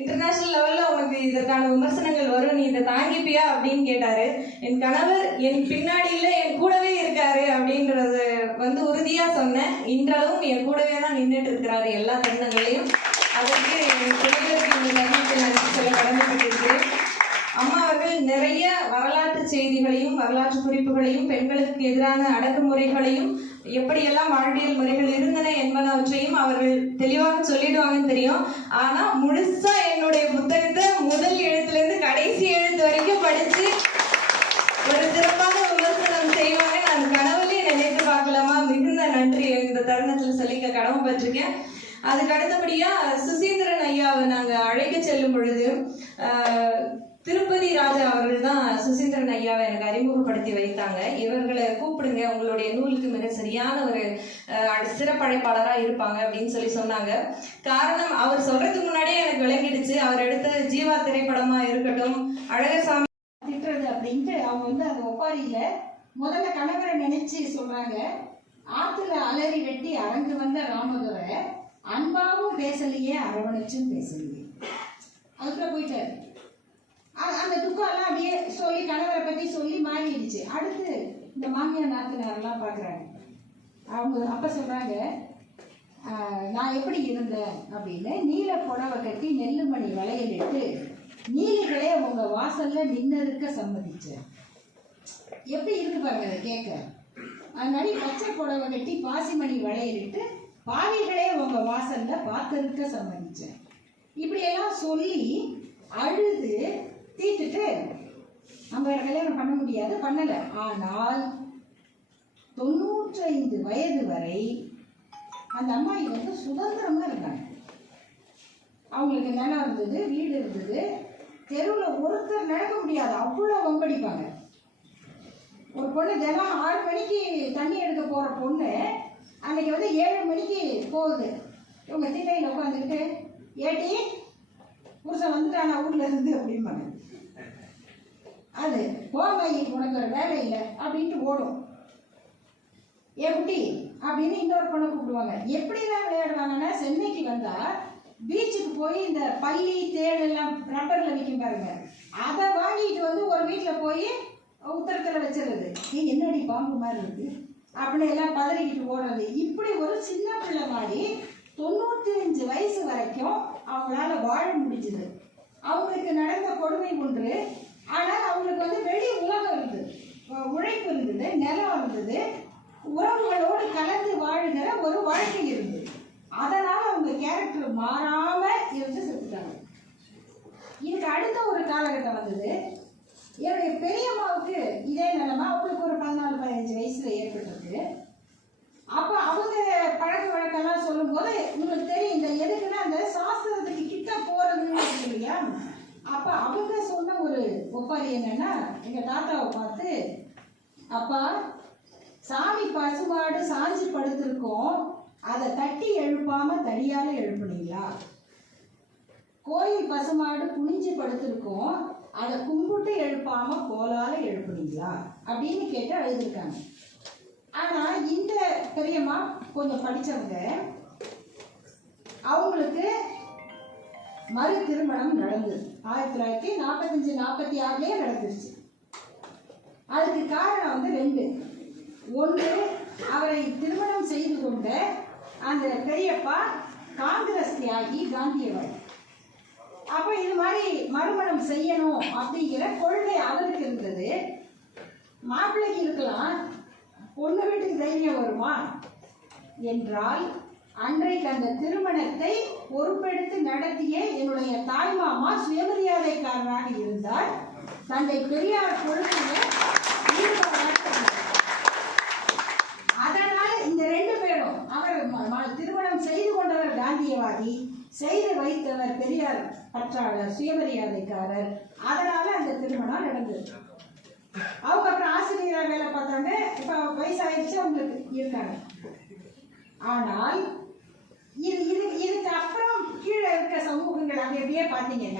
International லெவல்ல உனக்கு இதற்கான விமர்சனங்கள் வரும், நீ இதை தாங்கிப்பியா அப்படின்னு கேட்டாரு. என் கணவர் என் பின்னாடியில என் கூடவே இருக்காரு அப்படின்றது உறுதியா சொன்னேன். இன்றளவும் என் கூடவே தான் நின்றுட்டு இருக்கிறாரு எல்லா தருணங்களையும். அதற்கு என் துணைவருக்கு இந்த தருணத்தை நன்றி சொல்ல கடமைப்பட்டிருக்கிறேன். அம்மா அவர்கள் நிறைய வரலாற்று செய்திகளையும் வரலாற்று குறிப்புகளையும் பெண்களுக்கு எதிரான அடக்குமுறைகளையும் எப்படியெல்லாம் வாழ்வியல் முறைகள் இருந்தன என்பனவற்றையும் அவர்கள் தெளிவாக சொல்லிடுவாங்கன்னு தெரியும். ஆனா முழுசா என்னுடைய புத்தகத்தை முதல் எழுத்துலேருந்து கடைசி எழுத்து வரைக்கும் படிச்சு ஒரு சிறப்பான விமர்சனம் செய்வாங்க. நான் கனவுலேயே நினைத்து பார்க்கலாமா? மிகுந்த நன்றி இந்த தருணத்தில் சொல்லிக்க கடமைப்பட்டிருக்கேன். அதுக்கு அடுத்தபடியா சுசீந்திரன் ஐயாவை நாங்கள் அழைக்க செல்லும் பொழுது திருப்பதி ராஜா அவர்கள் தான் சுசீந்திரன் ஐயாவை எனக்கு அறிமுகப்படுத்தி வைத்தாங்க. இவர்களை கூப்பிடுங்க, உங்களுடைய நூலுக்கு மிக சரியான ஒரு சிறப்பழைப்பாளராக இருப்பாங்க அப்படின்னு சொன்னாங்க. காரணம் அவர் சொல்றதுக்கு முன்னாடியே எனக்கு விளங்கிடுச்சு. அவர் எடுத்த ஜீவா திரைப்படமா இருக்கட்டும், அழகசாமி திட்டுறது அப்படின்ட்டு அவங்க அந்த ஒப்பாரியில முதல்ல கணவரை நினைச்சு சொல்றாங்க. ஆத்துல அலறி வெட்டி அரங்கு வந்த ராமதுரை அன்பாவும் பேசலையே அரவணைச்சும் பேசலையே. அதுக்குள்ள போயிட்டாரு. அந்த துக்கம் அப்படியே சொல்லி கணவரை பத்தி சொல்லி மாறிடுச்சு. அடுத்து இந்த மாமியார் நாத்தனாரெல்லாம் பாக்குறாங்க. அவங்க அப்ப சொல்றாங்க, நான் எப்படி இருந்தேன் அப்படின்னு, நீல புடவை கட்டி நெல்லுமணி வளையலிட்டு நீலிகளே உங்க வாசல்ல நின்னருக்க சம்மதிச்சேன். எப்படி இருக்கு பாருங்க அதை கேட்க. அதனால பச்சை புடவை கட்டி பாசிமணி வளையலிட்டு பாவிகளே உங்க வாசல்ல பார்த்திருக்க சம்மதிச்சேன். இப்படியெல்லாம் சொல்லி அழுது தீர்த்துட்டு நம்ம வேற கல்யாணம் பண்ண முடியாது, பண்ணல. ஆனால் 95 வயது வரை அந்த அம்மாயி சுதந்திரமா இருந்தாங்க. அவங்களுக்கு நிலம் இருந்தது, வீடு இருந்தது, தெருவில் ஒருத்தர் நடக்க முடியாது, அவ்வளோ வம்படிப்பாங்க. ஒரு பொண்ணு தினம் 6 மணிக்கு தண்ணி எடுக்க போற பொண்ணு அன்னைக்கு 7 மணிக்கு போகுது. இவங்க திண்ணையில் உட்காந்துக்கிட்டு, ஏட்டி புருஷன் வந்துட்டானா ஊர்ல இருந்து அப்படிம்பாங்க. அது போமாயி உனக்கு ஒரு வேலை இல்லை அப்படின்ட்டு ஓடும். எப்படி அப்படின்னு இன்னொரு பொண்ணை கூப்பிடுவாங்க. எப்படிதான் விளையாடுவாங்கன்னா, சென்னைக்கு வந்தா பீச்சுக்கு போய் இந்த பள்ளி தேள் எல்லாம் ரப்பர்ல விற்கும் பாருங்க, அதை வாங்கிட்டு ஒரு வீட்டில் போய் உத்தரத்தில் வச்சிருது. என்னடி பாம்பு மாதிரி இருக்கு அப்படின்னு எல்லாம் பதறிக்கிட்டு ஓடுறது. இப்படி ஒரு சின்ன பிள்ளை மாதிரி 95 வயசு வரைக்கும் அவங்களால வாழ முடிஞ்சது. அவங்களுக்கு நடந்த கொடுமை ஒன்று. ஆனால் அவங்களுக்கு வெளி உலகம் இருந்தது, உழைப்பு இருந்தது, நிலம் இருந்தது, உறவுகளோடு கலந்து வாழுகிற ஒரு வாழ்க்கை இருந்தது. அதனால அவங்க கேரக்டர் மாறாம இருந்து செத்துட்டாங்க. இதுக்கு அடுத்த ஒரு காலகட்டம் வந்தது. என்னுடைய பெரியம்மாவுக்கு இதே நிலைமை. அவங்களுக்கு ஒரு 14-15 வயசுல ஏற்பட்டிருக்கு. அப்ப அவங்க பழக்க வழக்கெல்லாம் சொல்லும் போது உங்களுக்கு தெரியும், இந்த எதுக்குன்னா அந்த சாஸ்திரத்துக்கு கிட்ட போறதுன்னு இல்லையா. அப்ப அவங்க சொன்ன ஒரு ஒப்பாரி என்னன்னா, எங்க தாத்தாவை பார்த்து, அப்பா சாமி பசுமாடு சாஞ்சி படுத்திருக்கோம், அதை தட்டி எழுப்பாம தடியால எழுப்புனீங்களா? கோயில் பசுமாடு குனிஞ்சு படுத்திருக்கோம், அதை கும்பிட்டு எழுப்பாம கோலால எழுப்புனீங்களா அப்படின்னு கேட்டு எழுதியிருக்காங்க. ஆனா இந்த பெரியம்மா கொஞ்சம் படிச்சவங்க. அவங்களுக்கு மறு திருமணம் நடந்தது. 1945-46 நடந்துருச்சு. அதுக்கு காரணம் 2. ஒன்று, அவரை திருமணம் செய்து கொண்ட அந்த பெரியப்பா காங்கிரஸ் தியாகி காந்தியவாதி. அப்ப இது மாதிரி மறுமணம் செய்யணும் அப்படிங்கிற கொள்கை அவருக்கு இருந்தது. மாப்பிள்ளைக்கு இருக்கலாம், பொண்ணு வீட்டுக்கு தைரியம் வருமா என்றால், அன்றைக்கு அந்த திருமணத்தை பொறுப்பெடுத்து நடத்திய என்னுடைய தாய்மாமா சுயமரியாதைக்காரராக இருந்தார். தந்தை பெரியார் கொள்கையில அதனால இந்த 2 பேரும், அவர் திருமணம் செய்து கொண்டவர் காந்தியவாதி, செய்து வைத்தவர் பெரியார் பற்றாளர், சுயமரியாதைக்காரர். அதனால அந்த திருமணம் நடந்தது. அவங்க அப்புறம் ஆசிரியராக வேலை பார்த்தாங்க. இப்ப வயசாயிடுச்சு, அவங்களுக்கு இருக்காங்க. ஆனால் இதுக்கு அப்புறம் கீழே இருக்க சமூகங்கள் அப்படி அப்படியே பார்த்தீங்கன்னா